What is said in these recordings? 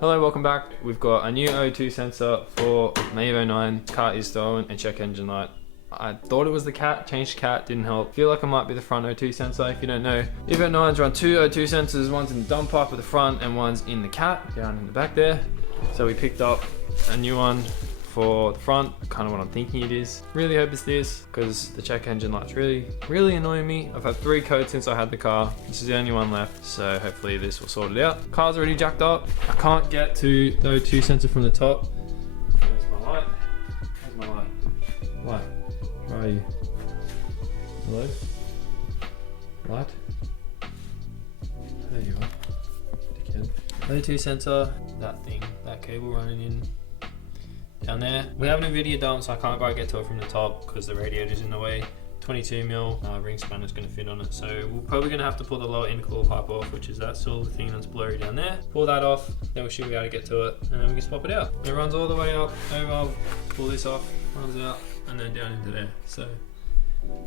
Hello, welcome back. We've got a new O2 sensor for my Evo 9. Car is stolen and check engine light. I thought it was the cat, changed the cat, didn't help. Feel like it might be the front O2 sensor. If you don't know, Evo 9s run two O2 sensors. One's in the dump pipe at the front and one's in the cat down in the back there. So we picked up a new one for the front, kind of what I'm thinking it is. Really hope it's this, because the check engine light's really annoying me. I've had 3 codes since I had the car. This is the only one left, so hopefully this will sort it out. Car's already jacked up. I can't get to the O2 sensor from the top. Where's my light? Where's my light? Light, where are you? Hello? Light? There you are. Dickhead. O2 sensor, that thing, that cable running in down there. We have an NVIDIA dump, so I can't quite get to it from the top because the radiator's in the way. 22mm ring spanner is going to fit on it, so we're probably going to have to pull the lower intercooler pipe off, which is that silver thing that's blurry down there. Pull that off, then we should be able to get to it, and then we can swap it out. It runs all the way up, over, pull this off, runs out, and then down into there. So,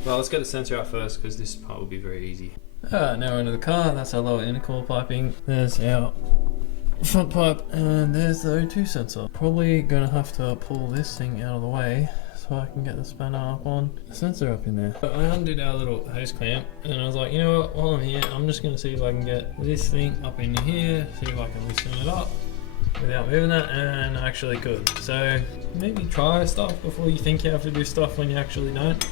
well, let's get the sensor out first because this part will be very easy. Alright, now we're into the car. That's our lower intercooler piping. There's our front pipe, and there's the O2 sensor. Probably gonna have to pull this thing out of the way so I can get the spanner up on the sensor up in there. I undid our little hose clamp, and I was like, you know what, while I'm here, I'm just gonna see if I can get this thing up in here, see if I can loosen it up without moving that, and I actually could. So maybe try stuff before you think you have to do stuff when you actually don't.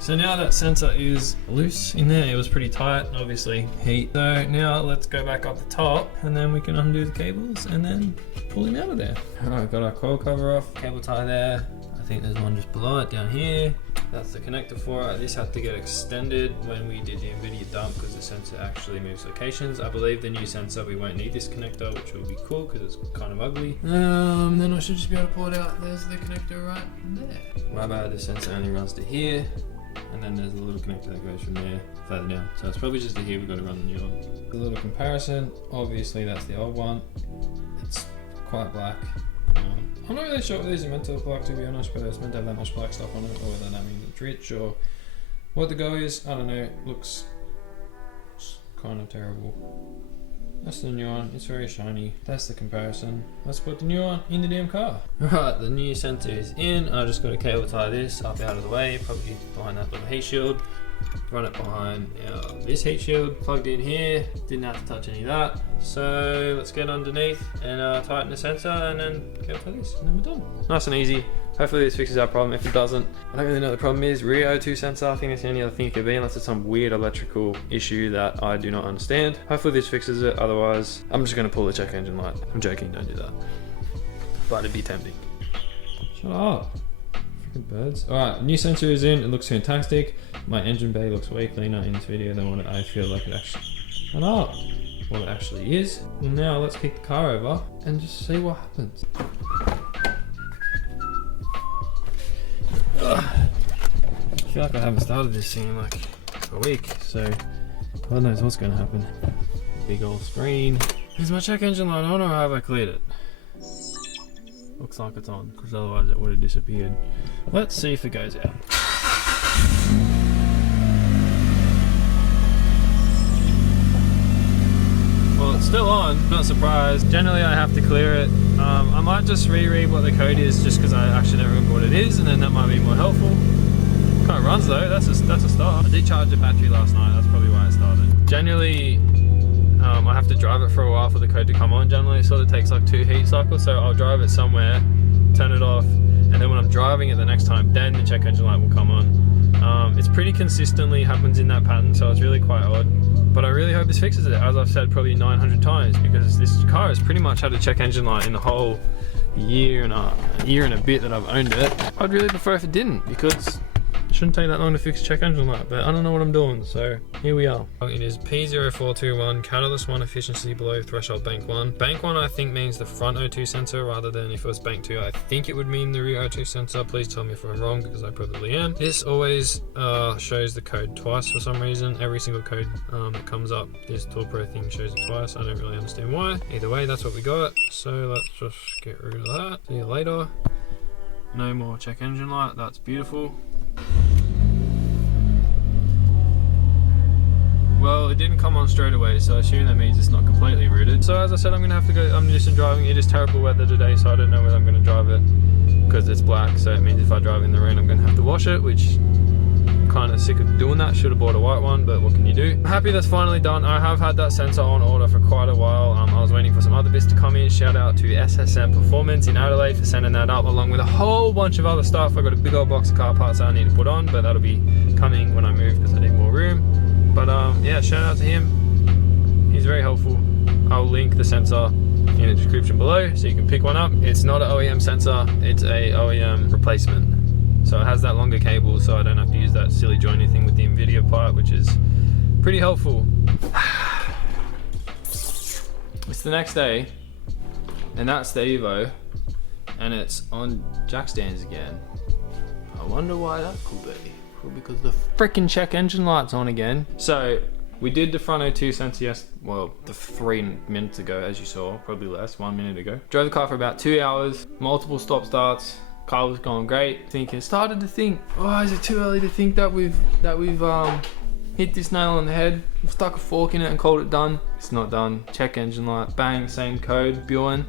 So now that sensor is loose in there, it was pretty tight, obviously heat. So now let's go back up the top and then we can undo the cables and then pull him out of there. Alright, got our coil cover off, cable tie there. I think there's one just below it down here. That's the connector for it. This had to get extended when we did the NVIDIA dump because the sensor actually moves locations. I believe the new sensor, we won't need this connector, which will be cool because it's kind of ugly. Then I should just be able to pull it out. There's the connector right there. My bad, the sensor only runs to here. And then there's a little connector that goes from there further down. So it's probably just to here we've got to run the new one. A little comparison, obviously that's the old one. It's quite black. I'm not really sure what these are meant to look like, to be honest, whether it's meant to have that much black stuff on it or whether that means it's rich or what the go is. I don't know, it looks kind of terrible. That's the new one, it's very shiny. That's the comparison. Let's put the new one in the damn car. Right, the new sensor is in. I just got to cable tie this up out of the way, probably behind that little heat shield. Run it behind this heat shield, plugged in here. Didn't have to touch any of that. So let's get underneath and tighten the sensor and then go for this, and then we're done. Nice and easy. Hopefully this fixes our problem. If it doesn't, I don't really know what the problem is. Rear O2 sensor, I think that's the only other thing it could be, unless it's some weird electrical issue that I do not understand. Hopefully this fixes it, otherwise I'm just gonna pull the check engine light. I'm joking, don't do that. But it'd be tempting. Shut up. Freaking birds. Alright, new sensor is in, it looks fantastic. My engine bay looks way cleaner in this video than what I feel like it actually, shut up, what it actually is. And now let's kick the car over and just see what happens. I feel like I haven't started this thing in like a week, so God knows what's going to happen. Big old screen. Is my check engine light on or have I cleared it? Looks like it's on, because otherwise it would have disappeared. Let's see if it goes out. Well, it's still on, not surprised. Generally I have to clear it. I might just reread what the code is just because I actually don't remember what it is, and then that might be more helpful. Kind of runs though, that's a start. I did charge the battery last night, that's probably why it started. Generally, I have to drive it for a while for the code to come on. Generally it sort of takes like 2 heat cycles, so I'll drive it somewhere, turn it off, and then when I'm driving it the next time, then the check engine light will come on. It's pretty consistently happens in that pattern, so it's really quite odd. But I really hope this fixes it, as I've said probably 900 times, because this car has pretty much had a check engine light in the whole year and a bit that I've owned it. I'd really prefer if it didn't, because it shouldn't take that long to fix check engine light, but I don't know what I'm doing, so here we are. It is P0421 catalyst 1 efficiency below threshold bank 1. Bank 1 I think means the front O2 sensor rather than if it was bank 2. I think it would mean the rear O2 sensor. Please tell me if I'm wrong, because I probably am. This always shows the code twice for some reason. Every single code that comes up, this ToolPro thing shows it twice. I don't really understand why. Either way, that's what we got. So let's just get rid of that. See you later. No more check engine light, that's beautiful. Well, it didn't come on straight away, so I assume that means it's not completely rooted. So as I said, I'm gonna have to go, I'm just driving. It is terrible weather today, so I don't know whether I'm gonna drive it because it's black. So it means if I drive in the rain, I'm gonna have to wash it, which I'm kind of sick of doing that. Should have bought a white one, but what can you do? I'm happy that's finally done. I have had that sensor on order for quite a while. I was waiting for some other bits to come in. Shout out to SSM Performance in Adelaide for sending that up, along with a whole bunch of other stuff. I got a big old box of car parts I need to put on, but that'll be coming when I move because I need more room. But yeah, shout out to him. He's very helpful. I'll link the sensor in the description below so you can pick one up. It's not an OEM sensor, it's a OEM replacement. So it has that longer cable, so I don't have to use that silly joining thing with the NVIDIA part, which is pretty helpful. It's the next day, and that's the Evo, and it's on jack stands again. I wonder why that could be. Because the freaking check engine light's on again. So we did the front O2 sensor well, the 3 minutes ago, as you saw, probably less, 1 minute ago. Drove the car for about 2 hours, multiple stop starts. Car was going great. Started to think, oh, is it too early to think that we've hit this nail on the head? We've stuck a fork in it and called it done. It's not done. Check engine light, bang, same code, Buin.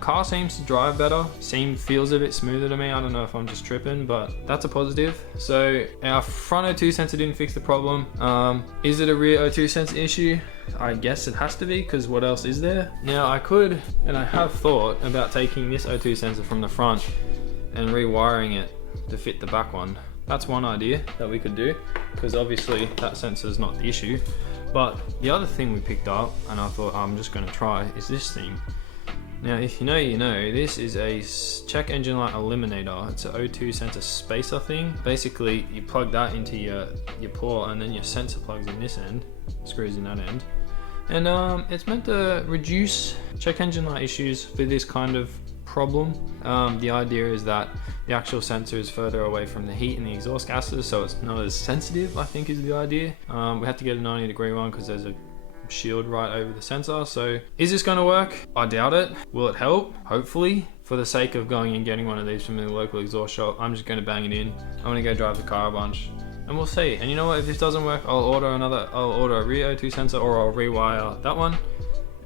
Car seems to drive better. Feels a bit smoother to me. I don't know if I'm just tripping, but that's a positive. So our front O2 sensor didn't fix the problem. Is it a rear O2 sensor issue? I guess it has to be, because what else is there? Now I could, and I have thought about taking this O2 sensor from the front and rewiring it to fit the back one. That's one idea that we could do, because obviously that sensor is not the issue. But the other thing we picked up, and I thought I'm just going to try, is this thing. Now if you know, you know, this is a check engine light eliminator. It's an O2 sensor spacer thing. Basically you plug that into your port, and then your sensor plugs in this end, screws in that end. And it's meant to reduce check engine light issues for this kind of problem. The idea is that the actual sensor is further away from the heat and the exhaust gases, so it's not as sensitive, I think is the idea. We have to get a 90-degree one because there's a shield right over the sensor. So is this going to work? I doubt it. Will it help? Hopefully. For the sake of going and getting one of these from the local exhaust shop, I'm just going to bang it in. I'm going to go drive the car a bunch and we'll see. And you know what, if this doesn't work, I'll order a rear O2 sensor, or I'll rewire that one,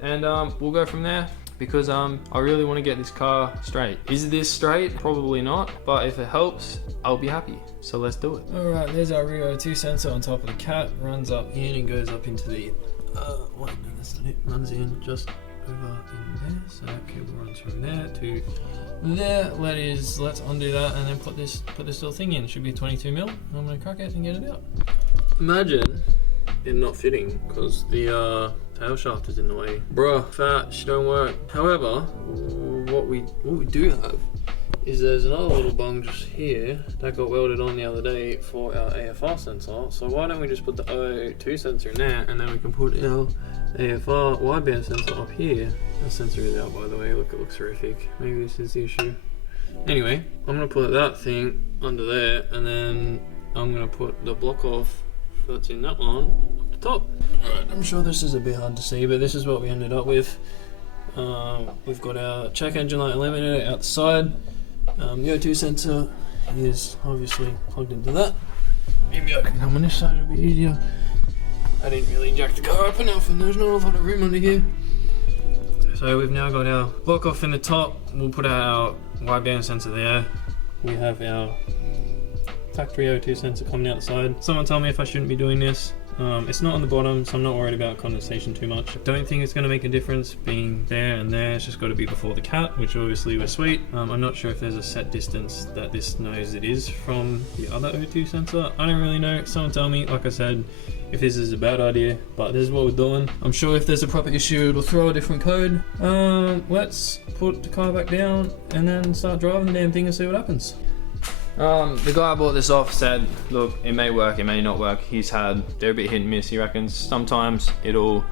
and we'll go from there. Because I really want to get this car straight. Is this straight? Probably not, but if it helps, I'll be happy. So let's do it. All right, there's our rear O2 sensor on top of the cat. Runs up in and goes up into the, wait, no, that's not it. Runs in just over in there. So that cable runs from there to there. Let's undo that and then put this little thing in. It should be 22 mil. I'm gonna crack it and get it out. Imagine it not fitting because the tail shaft is in the way. Bruh, fat, she don't work. However, what we do have is there's another little bung just here that got welded on the other day for our AFR sensor. So why don't we just put the O2 sensor in there, and then we can put our AFR wideband sensor up here. That sensor is out, by the way. Look, it looks horrific. Maybe this is the issue. Anyway, I'm gonna put that thing under there, and then I'm gonna put the block off that's in that one up the top. Alright, I'm sure this is a bit hard to see, but this is what we ended up with. We've got our check engine light eliminator out the side. The O2 sensor is obviously plugged into that. Maybe I can come on this side, it'll be easier. I didn't really jack the car up enough and there's not a lot of room under here. So we've now got our block off in the top. We'll put our wideband sensor there. We have our factory O2 sensor coming out the side. Someone told me if I shouldn't be doing this. It's not on the bottom, so I'm not worried about condensation too much. Don't think it's going to make a difference being there and there. It's just got to be before the cat, which obviously was sweet. I'm not sure if there's a set distance that this knows it is from the other O2 sensor. I don't really know. Someone tell me, like I said, if this is a bad idea, but this is what we're doing. I'm sure if there's a proper issue, it'll throw a different code. Let's put the car back down and then start driving the damn thing and see what happens. The guy I bought this off said, look, it may work, it may not work. They're a bit hit and miss, he reckons. Sometimes it'll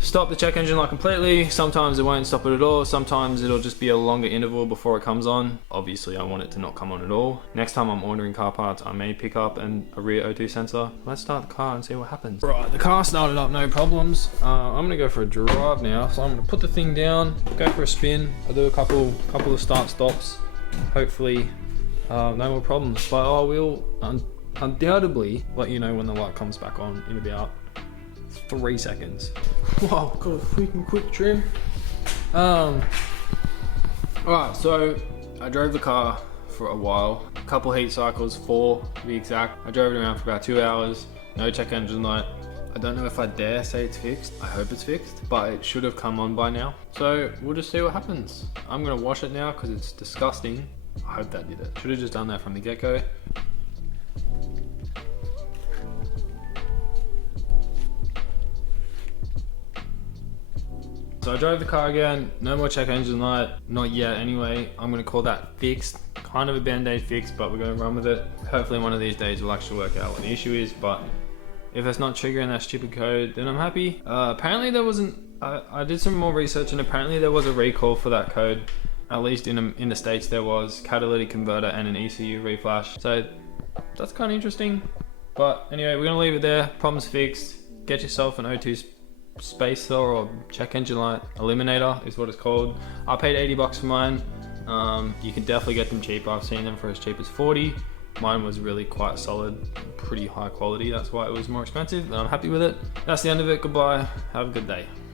stop the check engine light completely, sometimes it won't stop it at all, sometimes it'll just be a longer interval before it comes on. Obviously I want it to not come on at all. Next time I'm ordering car parts, I may pick up a rear O2 sensor. Let's start the car and see what happens. Right, the car started up, no problems. I'm gonna go for a drive now, so I'm gonna put the thing down, go for a spin. I'll do a couple of start stops. Hopefully no more problems, but I will undoubtedly let you know when the light comes back on in about 3 seconds. Wow, got a freaking quick trim. Alright, so I drove the car for a while, a couple heat cycles, 4 to be exact. I drove it around for about 2 hours, no check engine light. I don't know if I dare say it's fixed. I hope it's fixed, but it should have come on by now. So we'll just see what happens. I'm gonna wash it now because it's disgusting. I hope that did it. Should have just done that from the get-go. So I drove the car again, no more check engine light, not yet anyway. I'm gonna call that fixed, kind of a band-aid fix, but we're gonna run with it. Hopefully one of these days we'll actually work out what the issue is, but if it's not triggering that stupid code, then I'm happy. Apparently there wasn't, I did some more research and apparently there was a recall for that code. At least in the States there was, catalytic converter and an ECU reflash. So that's kind of interesting. But anyway, we're gonna leave it there, problem's fixed. Get yourself an O2 spacer or check engine light eliminator is what it's called. I paid 80 bucks for mine. You can definitely get them cheaper. I've seen them for as cheap as 40. Mine was really quite solid, pretty high quality. That's why it was more expensive, but I'm happy with it. That's the end of it. Goodbye. Have a good day.